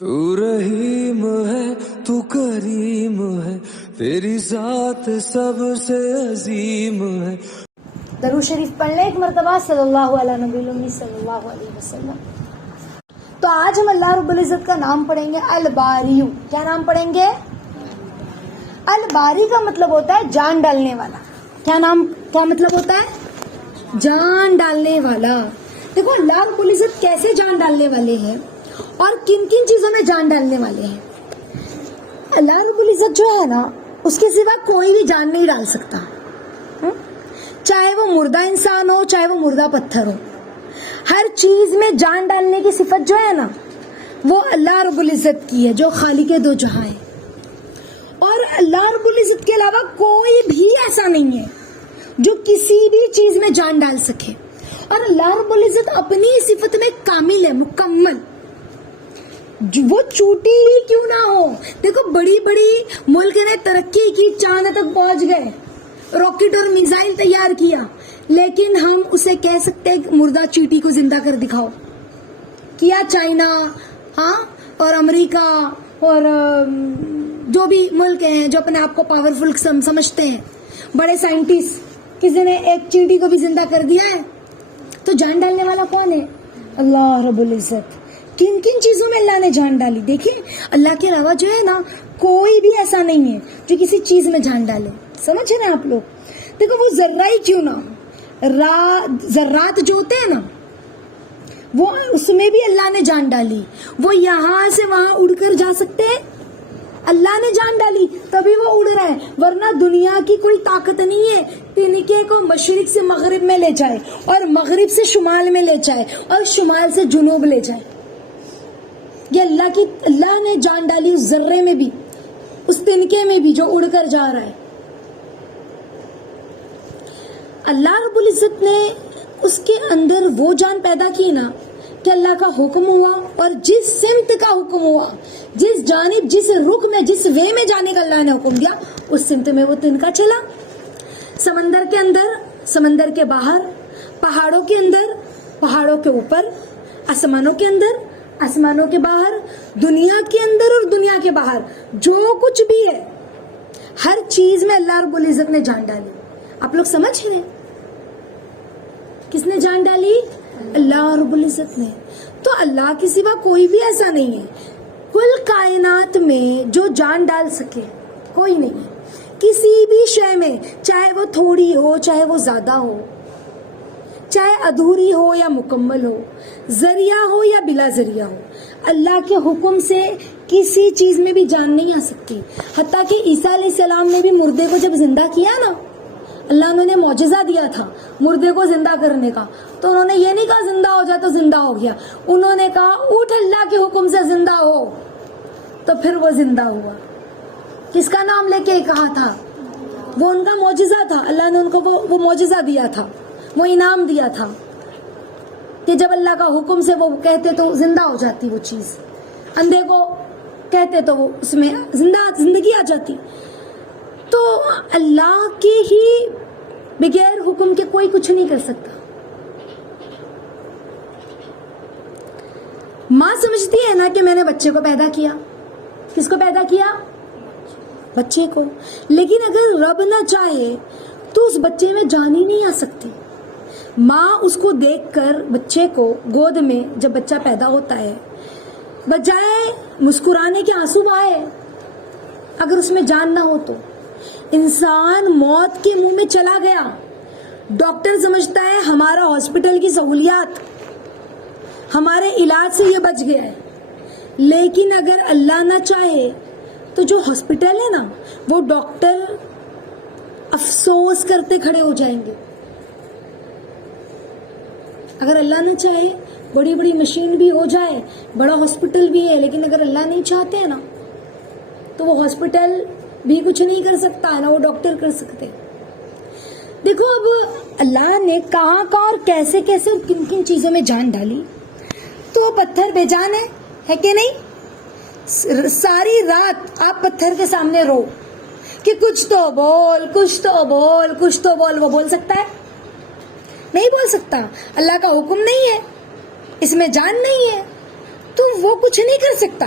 تو رحیم ہے تو کریم ہے تیری ذات سب سے عظیم ہے. درود شریف پڑھ لیں ایک مرتبہ صلی اللہ علیہ نبی المی صلی اللہ علیہ وسلم. تو آج ہم اللہ رب العزت کا نام پڑھیں گے الباری. کیا نام پڑھیں گے؟ الباری کا مطلب ہوتا ہے جان ڈالنے والا. کیا مطلب ہوتا ہے؟ جان ڈالنے والا. دیکھو اللہ رب العزت کیسے جان ڈالنے والے ہیں اور کن کن چیزوں میں جان ڈالنے والے ہیں. اللہ رب العزت جو ہے نا اس کے سوا کوئی بھی جان نہیں ڈال سکتا، چاہے وہ مردہ انسان ہو چاہے وہ مردہ پتھر ہو. ہر چیز میں جان ڈالنے کی صفت جو ہے نا وہ اللہ رب العزت کی ہے جو خالق دو جہاں ہے. اور اللہ رب العزت کے علاوہ کوئی بھی ایسا نہیں ہے جو کسی بھی چیز میں جان ڈال سکے. اور اللہ رب العزت اپنی صفت میں کامل ہے، مکمل. وہ چوٹی ہی کیوں نہ ہو. دیکھو بڑی بڑی ملک نے ترقی کی، چاند تک پہنچ گئے، راکٹ اور میزائل تیار کیا، لیکن ہم اسے کہہ سکتے ہیں مردہ چیٹی کو زندہ کر دکھاؤ. کیا چائنا اور امریکہ اور جو بھی ملک ہیں جو اپنے آپ کو پاورفل سمجھتے ہیں، بڑے سائنٹسٹ، کسی نے ایک چیٹی کو بھی زندہ کر دیا ہے؟ تو جان ڈالنے والا کون ہے؟ اللہ رب العزت. کن کن چیزوں میں اللہ نے جان ڈالی. دیکھیں اللہ کے علاوہ جو ہے نا کوئی بھی ایسا نہیں ہے جو کسی چیز میں جان ڈالے. سمجھ رہے ہیں آپ لوگ؟ دیکھو وہ ذرہ ہی کیوں نہ، ذرات جو ہوتے ہیں نا وہ اس میں بھی اللہ نے جان ڈالی. وہ یہاں سے وہاں اڑ کر جا سکتے ہیں، اللہ نے جان ڈالی تبھی وہ اڑ رہا ہے، ورنہ دنیا کی کوئی طاقت نہیں ہے تنکے کو مشرق سے مغرب میں لے جائے اور مغرب سے شمال میں لے جائے اور شمال سے جنوب لے جائے. یہ اللہ نے جان ڈالی اس ذرے میں بھی، اس تنکے میں بھی جو اڑ کر جا رہا ہے. اللہ رب العزت نے اس کے اندر وہ جان پیدا کی نا کہ اللہ کا حکم ہوا اور جس سمت کا حکم ہوا، جس جانب، جس رخ میں، جس وے میں جانے کا اللہ نے حکم دیا اس سمت میں وہ تنکا چلا. سمندر کے اندر، سمندر کے باہر، پہاڑوں کے اندر، پہاڑوں کے اوپر، آسمانوں کے اندر، آسمانوں کے باہر، دنیا کے اندر اور دنیا کے باہر، جو کچھ بھی ہے ہر چیز میں اللہ رب العزت نے جان ڈالی. آپ لوگ سمجھ رہے ہیں؟ کس نے جان ڈالی؟ اللہ رب العزت نے. تو اللہ کے سوا کوئی بھی ایسا نہیں ہے کل کائنات میں جو جان ڈال سکے، کوئی نہیں ہے کسی بھی شے میں، چاہے وہ تھوڑی ہو چاہے وہ زیادہ ہو، چاہے ادھوری ہو یا مکمل ہو، ذریعہ ہو یا بلا ذریعہ ہو. اللہ کے حکم سے کسی چیز میں بھی جان نہیں آ سکتی. حتیٰ کہ عیسیٰ علیہ السلام نے بھی مردے کو جب زندہ کیا نا، اللہ نے معجزہ دیا تھا مردے کو زندہ کرنے کا، تو انہوں نے یہ نہیں کہا زندہ ہو جائے تو زندہ ہو گیا، انہوں نے کہا اٹھ اللہ کے حکم سے زندہ ہو، تو پھر وہ زندہ ہوا. کس کا نام لے کے کہا تھا؟ وہ ان کا معجزہ تھا. اللہ نے ان کو وہ معجزہ دیا تھا، وہ انعام دیا تھا کہ جب اللہ کا حکم سے وہ کہتے تو زندہ ہو جاتی وہ چیز. اندھے کو کہتے تو وہ اس میں زندگی آ جاتی. تو اللہ کے ہی بغیر حکم کے کوئی کچھ نہیں کر سکتا. ماں سمجھتی ہے نا کہ میں نے بچے کو پیدا کیا. کس کو پیدا کیا؟ بچے کو. لیکن اگر رب نہ چاہے تو اس بچے میں جان ہی نہیں آ سکتی. ماں اس کو دیکھ کر بچے کو گود میں جب بچہ پیدا ہوتا ہے، بجائے مسکرانے کے آنسو بہائے اگر اس میں جان نہ ہو تو. انسان موت کے منہ میں چلا گیا، ڈاکٹر سمجھتا ہے ہمارا ہاسپٹل کی سہولیات، ہمارے علاج سے یہ بچ گیا ہے. لیکن اگر اللہ نہ چاہے تو جو ہاسپٹل ہے نا وہ ڈاکٹر افسوس کرتے کھڑے ہو جائیں گے. اگر اللہ نہ چاہے بڑی بڑی مشین بھی ہو جائے، بڑا ہاسپٹل بھی ہے، لیکن اگر اللہ نہیں چاہتے ہیں نا تو وہ ہاسپٹل بھی کچھ نہیں کر سکتا ہے، نہ وہ ڈاکٹر کر سکتے. دیکھو اب اللہ نے کہاں اور کیسے کیسے اور کن کن چیزوں میں جان ڈالی. تو پتھر بے جان ہے کہ نہیں؟ ساری رات آپ پتھر کے سامنے رو کہ کچھ تو بول، کچھ تو بول، کچھ تو بول. وہ بول سکتا ہے؟ نہیں بول سکتا. اللہ کا حکم نہیں ہے، اس میں جان نہیں ہے تو وہ کچھ نہیں کر سکتا.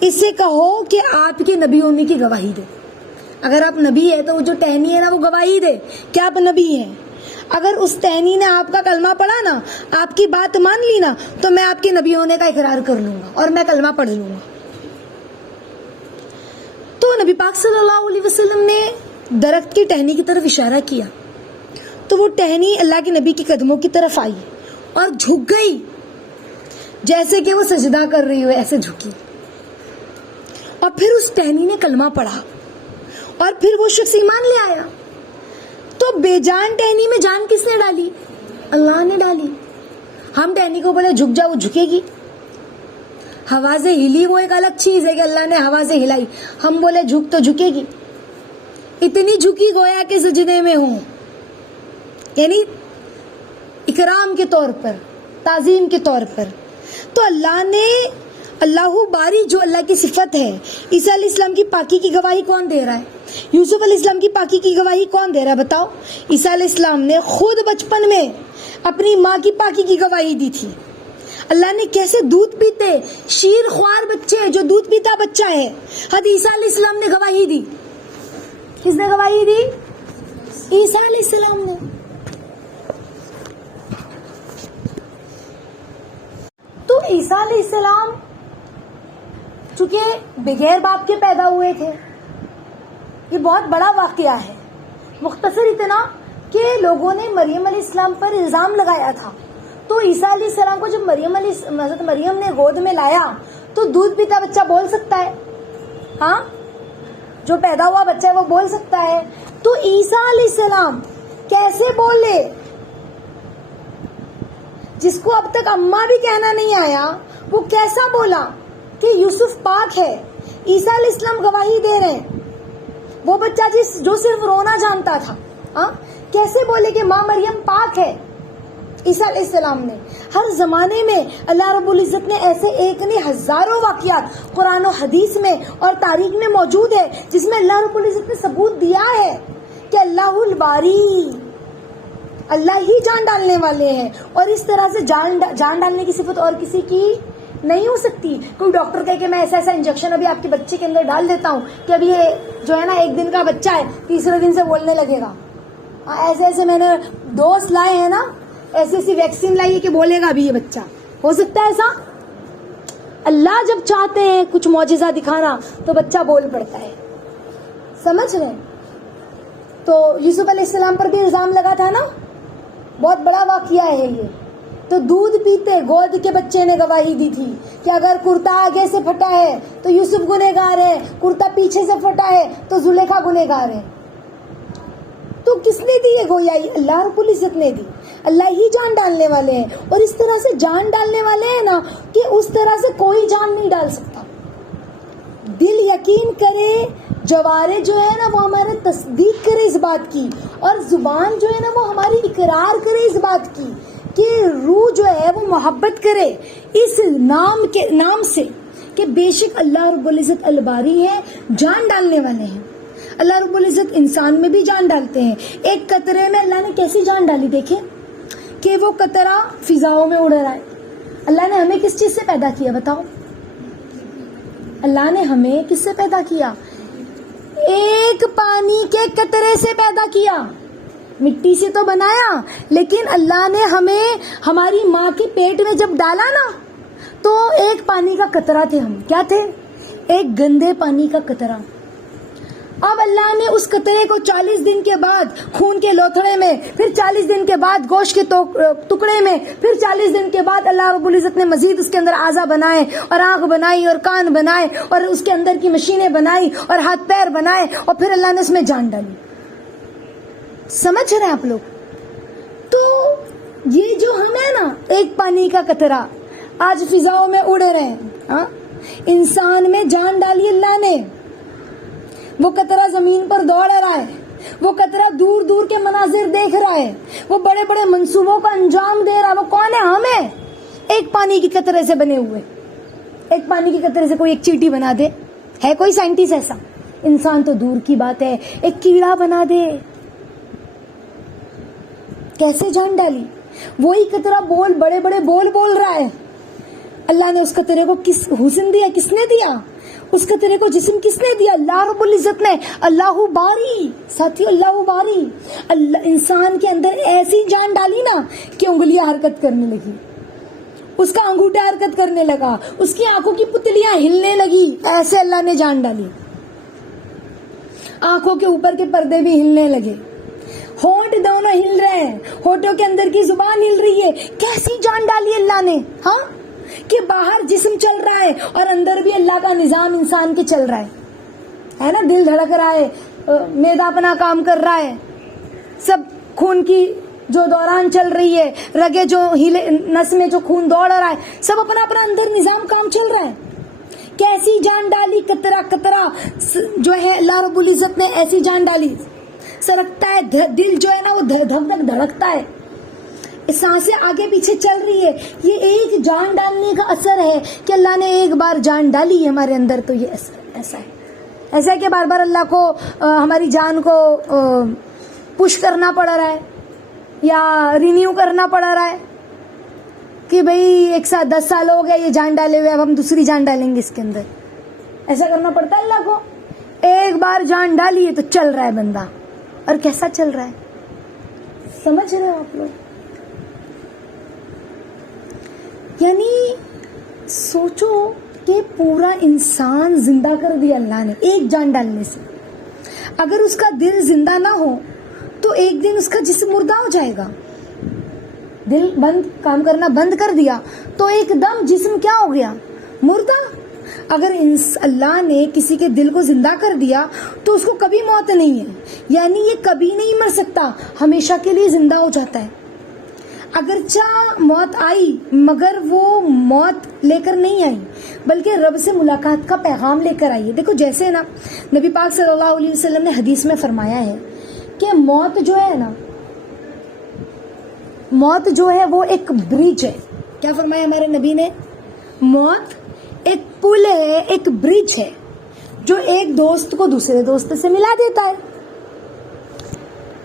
اس سے کہو کہ آپ کے نبی ہونے کی گواہی دے. اگر آپ نبی ہے تو وہ جو ٹہنی ہے نا وہ گواہی دے کہ آپ نبی ہیں. اگر اس ٹہنی نے آپ کا کلمہ پڑھا نا, آپ کی بات مان لی نا, تو میں آپ کے نبی ہونے کا اقرار کر لوں گا اور میں کلمہ پڑھ لوں گا. تو نبی پاک صلی اللہ علیہ وسلم نے درخت کی ٹہنی کی طرف اشارہ کیا تو وہ ٹہنی اللہ کے نبی کے قدموں کی طرف آئی اور جھک گئی, جیسے کہ وہ سجدہ کر رہی ہو ایسے جھکی. اور پھر اس ٹہنی نے کلمہ پڑھا اور پھر وہ شخص ایمان لے آیا. تو بے جان ٹہنی میں جان کس نے ڈالی؟ اللہ نے ڈالی. ہم ٹہنی کو بولے جھک جا, وہ جھکے گی. ہوا سے ہلی وہ ایک الگ چیز ہے کہ اللہ نے ہوا سے ہلائی, ہم بولے جھک تو جھکے گی. اتنی جھکی گویا کہ سجدے میں ہوں, یعنی اکرام کے طور پر, تعظیم کے طور پر. تو اللہ نے اللہ باری جو اللہ کی صفت ہے, عیسیٰ علیہ السلام کی پاکی کی گواہی کون دے رہا ہے؟ یوسف علیہ السلام کی پاکی کی گواہی کون دے رہا ہے بتاؤ؟ عیسیٰ علیہ السلام نے خود بچپن میں اپنی ماں کی پاکی کی گواہی دی تھی. اللہ نے کیسے دودھ پیتے شیر خوار بچے, جو دودھ پیتا بچہ ہے, حضرت عیسیٰ علیہ السلام نے گواہی دی. کس نے گواہی دی؟ عیسیٰ علیہ السلام نے. تو عیسیٰ علیہ السلام چونکہ بغیر باپ کے پیدا ہوئے تھے, یہ بہت بڑا واقعہ ہے. مختصر اتنا کہ لوگوں نے مریم علیہ السلام پر الزام لگایا تھا. تو عیسیٰ علیہ السلام کو جب حضرت مریم نے گود میں لایا تو دودھ پیتا بچہ بول سکتا ہے, ہاں جو پیدا ہوا بچہ ہے وہ بول سکتا ہے. تو عیسیٰ علیہ السلام کیسے بولے؟ جس کو اب تک اماں بھی کہنا نہیں آیا وہ کیسا بولا کہ یوسف پاک ہے؟ عیسیٰ علیہ السلام گواہی دے رہے ہیں. وہ بچہ جو صرف رونا جانتا تھا, کیسے بولے کہ ماں مریم پاک ہے؟ عیسیٰ علیہ السلام نے. ہر زمانے میں اللہ رب العزت نے ایسے ایک نہیں ہزاروں واقعات قرآن و حدیث میں اور تاریخ میں موجود ہے جس میں اللہ رب العزت نے ثبوت دیا ہے کہ اللہ الباری, اللہ ہی جان ڈالنے والے ہیں. اور اس طرح سے جان ڈالنے کی صفت اور کسی کی نہیں ہو سکتی. کوئی ڈاکٹر کہے کہ میں ایسا انجیکشن ابھی آپ کے بچے کے اندر ڈال دیتا ہوں کہ ابھی یہ جو ہے نا 1 دن کا بچہ ہے 3رے دن سے بولنے لگے گا. ایسے میں نے ڈوز لائے ہیں نا, ایسی ویکسین لائی ہے کہ بولے گا ابھی یہ بچہ. ہو سکتا ہے ایسا؟ اللہ جب چاہتے ہیں کچھ معجزہ دکھانا تو بچہ بول پڑتا ہے. سمجھ رہے؟ تو یوسف علیہ السلام پر بھی الزام لگا تھا نا, بہت بڑا واقعہ ہے یہ. تو دودھ پیتے گود کے بچے نے گواہی دی تھی کہ اگر کرتا آگے سے پھٹا ہے تو یوسف گنہگار ہے, کرتا پیچھے سے پھٹا ہے تو زلیخا گنہگار ہے. تو کس نے دی یہ گویائی؟ اللہ رب العزت نے دی. اللہ ہی جان ڈالنے والے ہیں. اور اس طرح سے جان ڈالنے والے ہیں نا کہ اس طرح سے کوئی جان نہیں ڈال سکتا. دل یقین کرے, جوارے جو ہے نا وہ ہمارے تصدیق کرے اس بات کی, اور زبان جو ہے نا وہ ہماری اقرار کرے اس بات کی, کہ روح جو ہے وہ محبت کرے اس نام سے کہ بے شک اللہ رب العزت الباری ہے, جان ڈالنے والے ہیں. اللہ رب العزت انسان میں بھی جان ڈالتے ہیں. ایک قطرے میں اللہ نے کیسی جان ڈالی دیکھیں کہ وہ قطرہ فضاؤں میں اڑ رہا ہے. اللہ نے ہمیں کس چیز سے پیدا کیا بتاؤ؟ اللہ نے ہمیں کس سے پیدا کیا؟ ایک پانی کے قطرے سے پیدا کیا. مٹی سے تو بنایا, لیکن اللہ نے ہمیں ہماری ماں کے پیٹ میں جب ڈالا نا تو ایک پانی کا قطرہ تھے ہم. کیا تھے؟ ایک گندے پانی کا قطرہ. اب اللہ نے اس قطرے کو 40 دن کے بعد خون کے لوتھڑے میں, پھر 40 دن کے بعد گوشت کے ٹکڑے میں, پھر 40 دن کے بعد اللہ رب العزت نے مزید اس کے اندر اعضا بنائے اور آنکھ بنائی اور کان بنائے اور اس کے اندر کی مشینیں بنائی اور ہاتھ پیر بنائے, اور پھر اللہ نے اس میں جان ڈالی. سمجھ رہے ہیں آپ لوگ؟ تو یہ جو ہم ہے نا ایک پانی کا قطرہ آج فضاؤں میں اڑ رہے ہیں, انسان میں جان ڈالی اللہ نے. وہ قطرہ زمین پر دوڑ رہا ہے, وہ قطرہ دور دور کے مناظر دیکھ رہا ہے, وہ بڑے بڑے منصوبوں کا انجام دے رہا ہے. وہ کون ہے؟ ہم ہیں. ایک پانی کی قطرے سے بنے ہوئے. ایک پانی کی قطرے سے کوئی ایک چیٹی بنا دے, ہے کوئی سائنٹسٹ ایسا؟ انسان تو دور کی بات ہے. ایک کیڑا بنا دے. کیسے جان ڈالی؟ وہی قطرہ بڑے بڑے بول رہا ہے. اللہ نے اس قطرے کو کس حسن دیا؟ کس نے دیا؟ اس قطرے کو جسم کس نے دیا؟ اللہ رب العزت نے. اللہ باری ساتھی، اللہ باری. اللہ انسان کے اندر ایسی جان ڈالی نا کہ انگلیاں حرکت کرنے لگی، اس کا انگوٹھا حرکت کرنے لگا، اس کی آنکھوں کی پتلیاں ہلنے لگی. ایسے اللہ نے جان ڈالی. آنکھوں کے اوپر کے پردے بھی ہلنے لگے، ہونٹ دونوں ہل رہے ہیں، ہونٹوں کے اندر کی زبان ہل رہی ہے. کیسی جان ڈالی اللہ نے، ہاں، کہ باہر جسم چل رہا ہے اور اندر بھی اللہ کا نظام انسان کے چل رہا ہے نا. دل دھڑک رہا ہے، معدہ اپنا کام کر رہا ہے، سب خون کی جو دوران چل رہی ہے، رگے جو ہلے، نس میں جو خون دوڑ رہا ہے، سب اپنا اپنا اندر نظام کام چل رہا ہے. کیسی جان ڈالی، قطرہ قطرہ جو ہے اللہ رب العزت نے ایسی جان ڈالی. سرکتا ہے دل جو ہے نا، وہ دھک دھک دھڑکتا ہے، سانسیں آگے پیچھے چل رہی ہے. یہ ایک جان ڈالنے کا اثر ہے کہ اللہ نے ایک بار جان ڈالی ہے ہمارے اندر، تو یہ اثر ایسا ہے. ایسا ہے کہ بار بار اللہ کو ہماری جان کو پش کرنا پڑ رہا ہے یا رینیو کرنا پڑ رہا ہے کہ بھئی 10 سال ہو گیا یہ جان ڈالے ہوئے، اب ہم دوسری جان ڈالیں گے اس کے اندر. ایسا کرنا پڑتا ہے اللہ کو. ایک بار جان ڈالی ہے تو چل رہا ہے بندہ. اور کیسا چل رہا ہے، سمجھ رہے ہو آپ لوگ؟ یعنی سوچو کہ پورا انسان زندہ کر دیا اللہ نے ایک جان ڈالنے سے. اگر اس کا دل زندہ نہ ہو تو ایک دن اس کا جسم مردہ ہو جائے گا. دل کام کرنا بند کر دیا تو ایک دم جسم کیا ہو گیا؟ مردہ. اگر اللہ نے کسی کے دل کو زندہ کر دیا تو اس کو کبھی موت نہیں ہے، یعنی یہ کبھی نہیں مر سکتا، ہمیشہ کے لیے زندہ ہو جاتا ہے. اگرچہ موت آئی مگر وہ موت لے کر نہیں آئی بلکہ رب سے ملاقات کا پیغام لے کر آئی ہے. دیکھو جیسے نا نبی پاک صلی اللہ علیہ وسلم نے حدیث میں فرمایا ہے کہ موت جو ہے نا، موت جو ہے وہ ایک برج ہے. کیا فرمایا ہمارے نبی نے؟ موت ایک پل ہے، ایک برج ہے جو ایک دوست کو دوسرے دوست سے ملا دیتا ہے.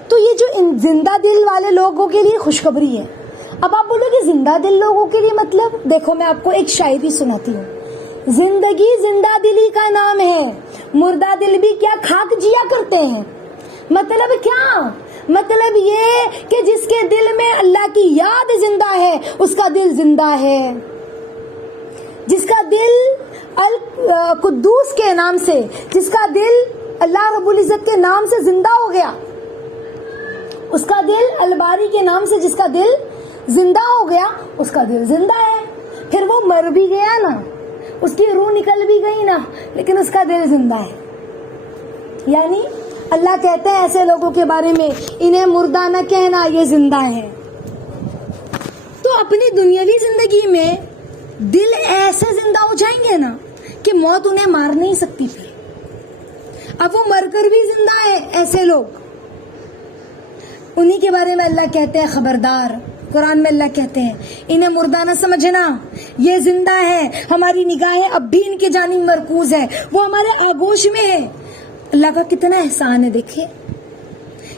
تو یہ جو زندہ دل والے لوگوں کے لیے خوشخبری ہے. اب آپ بولو کہ زندہ دل لوگوں کے لیے مطلب، دیکھو میں آپ کو ایک شاعری سناتی ہوں. زندگی زندہ دلی کا نام ہے، مردہ دل بھی کیا خاک جیا کرتے ہیں. مطلب کیا؟ مطلب یہ کہ جس کے دل میں اللہ کی یاد زندہ ہے اس کا دل زندہ ہے. جس کا دل القدوس کے نام سے، جس کا دل اللہ رب العزت کے نام سے زندہ ہو گیا، اس کا دل الباری کے نام سے جس کا دل زندہ ہو گیا، اس کا دل زندہ ہے. پھر وہ مر بھی گیا نا، اس کی روح نکل بھی گئی نا، لیکن اس کا دل زندہ ہے. یعنی اللہ کہتے ہیں ایسے لوگوں کے بارے میں، انہیں مردہ نہ کہنا، یہ زندہ ہے. تو اپنی دنیاوی زندگی میں دل ایسے زندہ ہو جائیں گے نا کہ موت انہیں مار نہیں سکتی. پھر اب وہ مر کر بھی زندہ ہے ایسے لوگ، انہی کے بارے میں اللہ کہتے ہیں خبردار. قرآن میں اللہ کہتے ہیں انہیں مردہ نہ سمجھنا، یہ زندہ ہے، ہماری نگاہیں اب بھی ان کی جانب مرکوز ہے، وہ ہمارے آغوش میں ہے. اللہ کا کتنا احسان ہے. دیکھیں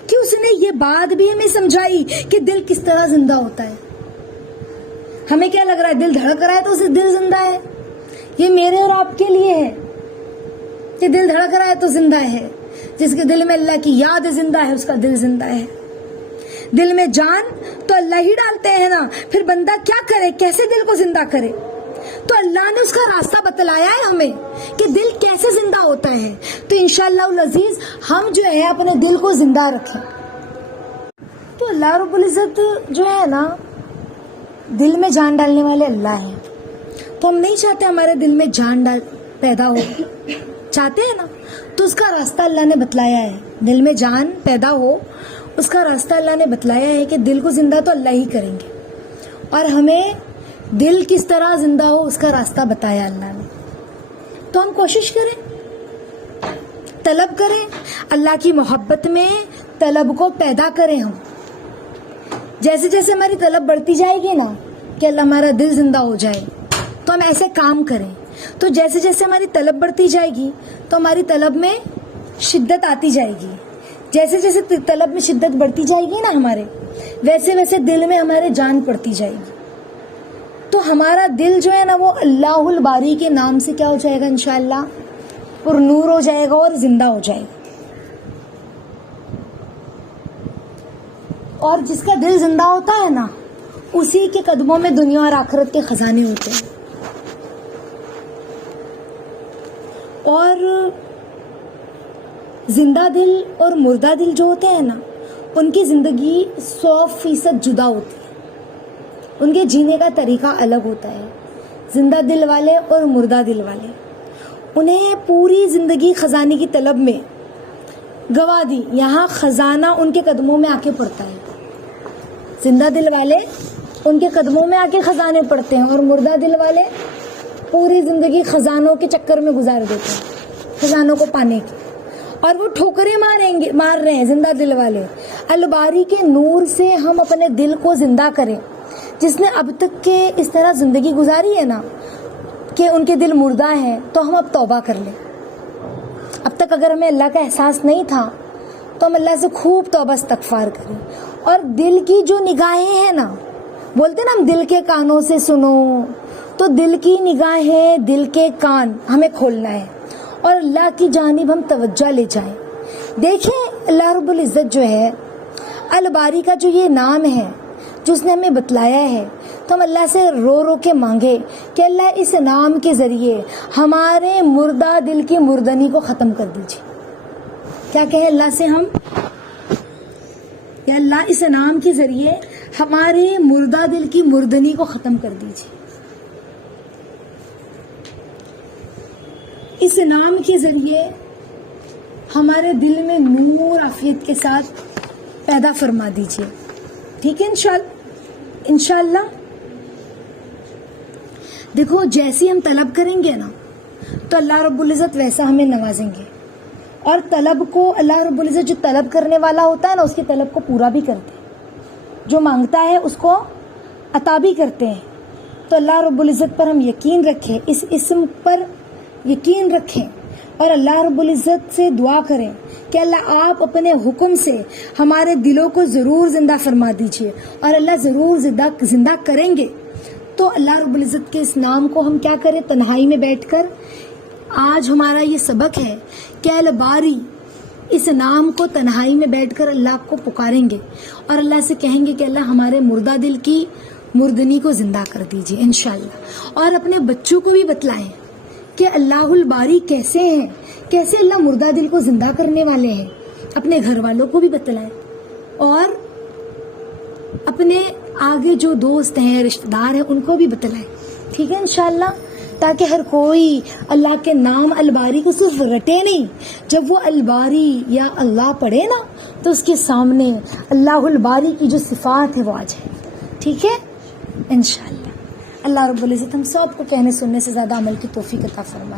کہ اس نے یہ بات بھی ہمیں سمجھائی کہ دل کس طرح زندہ ہوتا ہے. ہمیں کیا لگ رہا ہے؟ دل دھڑک رہا ہے تو اسے دل زندہ ہے. یہ میرے اور آپ کے لیے ہے کہ دل دھڑک رہا ہے تو زندہ ہے. جس کے دل میں اللہ کی یاد زندہ ہے اس کا دل زندہ ہے. دل میں جان تو اللہ ہی ڈالتے ہیں نا، پھر بندہ کیا کرے، کیسے دل کو زندہ کرے؟ تو اللہ نے اس کا راستہ بتلایا ہے ہمیں کہ دل کیسے زندہ ہوتا ہے. تو انشاءاللہ العزیز ہم جو ہے اپنے دل کو زندہ رکھیں. تو اللہ رب العزت جو ہے نا دل میں جان ڈالنے والے اللہ ہیں. تو ہم نہیں چاہتے ہمارے دل میں جان پیدا ہو، چاہتے ہیں نا، تو اس کا راستہ اللہ نے بتلایا ہے. دل میں جان پیدا ہو اس کا راستہ اللہ نے بتلایا ہے کہ دل کو زندہ تو اللہ ہی کریں گے، اور ہمیں دل کس طرح زندہ ہو اس کا راستہ بتایا اللہ نے. تو ہم کوشش کریں، طلب کریں، اللہ کی محبت میں طلب کو پیدا کریں. ہم جیسے جیسے ہماری طلب بڑھتی جائے گی نا کہ اللہ ہمارا دل زندہ ہو جائے، تو ہم ایسے کام کریں. تو جیسے جیسے ہماری طلب بڑھتی جائے گی تو ہماری طلب میں شدت آتی جائے گی. جیسے جیسے طلب میں شدت بڑھتی جائے گی نا ہمارے، ویسے ویسے دل میں ہمارے جان پڑتی جائے گی. تو ہمارا دل جو ہے نا وہ اللہ الباری کے نام سے کیا ہو جائے گا؟ انشاءاللہ پر نور ہو جائے گا اور زندہ ہو جائے گا. اور جس کا دل زندہ ہوتا ہے نا اسی کے قدموں میں دنیا اور آخرت کے خزانے ہوتے ہیں. اور زندہ دل اور مردہ دل جو ہوتے ہیں نا ان کی زندگی 100% جدا ہوتی ہے. ان کے جینے کا طریقہ الگ ہوتا ہے. زندہ دل والے اور مردہ دل والے انہیں پوری زندگی خزانے کی طلب میں گوا دی. یہاں خزانہ ان کے قدموں میں آ کے پڑتا ہے. زندہ دل والے ان کے قدموں میں آ کے خزانے پڑتے ہیں اور مردہ دل والے پوری زندگی خزانوں کے چکر میں گزار دیتے ہیں خزانوں کو پانے کی. اور وہ ٹھوکریں مار رہے ہیں زندہ دل والے. الباری کے نور سے ہم اپنے دل کو زندہ کریں. جس نے اب تک کے اس طرح زندگی گزاری ہے نا کہ ان کے دل مردہ ہیں تو ہم اب توبہ کر لیں. اب تک اگر ہمیں اللہ کا احساس نہیں تھا تو ہم اللہ سے خوب توبہ استغفار کریں. اور دل کی جو نگاہیں ہیں نا بولتے نا ہم دل کے کانوں سے سنو, تو دل کی نگاہیں دل کے کان ہمیں کھولنا ہے اور اللہ کی جانب ہم توجہ لے جائیں. دیکھیں اللہ رب العزت جو ہے الباری کا جو یہ نام ہے جو اس نے ہمیں بتلایا ہے تو ہم اللہ سے رو رو کے مانگے کہ اللہ اس نام کے ذریعے ہمارے مردہ دل کی مردنی کو ختم کر دیجیے. کیا کہیں اللہ سے ہم, یا اللہ اس نام کے ذریعے ہمارے مردہ دل کی مردنی کو ختم کر دیجیے. اس نام کے ذریعے ہمارے دل میں نور عافیت کے ساتھ پیدا فرما دیجیے. ٹھیک ہے انشاءاللہ. دیکھو جیسی ہم طلب کریں گے نا تو اللہ رب العزت ویسا ہمیں نوازیں گے. اور طلب کو اللہ رب العزت جو طلب کرنے والا ہوتا ہے نا اس کی طلب کو پورا بھی کرتے ہیں. جو مانگتا ہے اس کو عطا بھی کرتے ہیں. تو اللہ رب العزت پر ہم یقین رکھیں, اس اسم پر یقین رکھیں اور اللہ رب العزت سے دعا کریں کہ اللہ آپ اپنے حکم سے ہمارے دلوں کو ضرور زندہ فرما دیجیے. اور اللہ ضرور زندہ کریں گے. تو اللہ رب العزت کے اس نام کو ہم کیا کریں, تنہائی میں بیٹھ کر آج ہمارا یہ سبق ہے کہ الباری اس نام کو تنہائی میں بیٹھ کر اللہ کو پکاریں گے اور اللہ سے کہیں گے کہ اللہ ہمارے مردہ دل کی مردنی کو زندہ کر دیجیے انشاءاللہ. اور اپنے بچوں کو بھی بتلائیں کہ اللہ الباری کیسے ہیں, کیسے اللہ مردہ دل کو زندہ کرنے والے ہیں. اپنے گھر والوں کو بھی بتلائیں اور اپنے آگے جو دوست ہیں رشتہ دار ہیں ان کو بھی بتلائیں. ٹھیک ہے انشاءاللہ, تاکہ ہر کوئی اللہ کے نام الباری کو صرف رٹے نہیں, جب وہ الباری یا اللہ پڑھے نا تو اس کے سامنے اللہ الباری کی جو صفات ہے وہ آ جائے. ٹھیک ہے انشاءاللہ. اللہ رب العزت ہم سب کو کہنے سننے سے زیادہ عمل کی توفیق عطا فرمائے.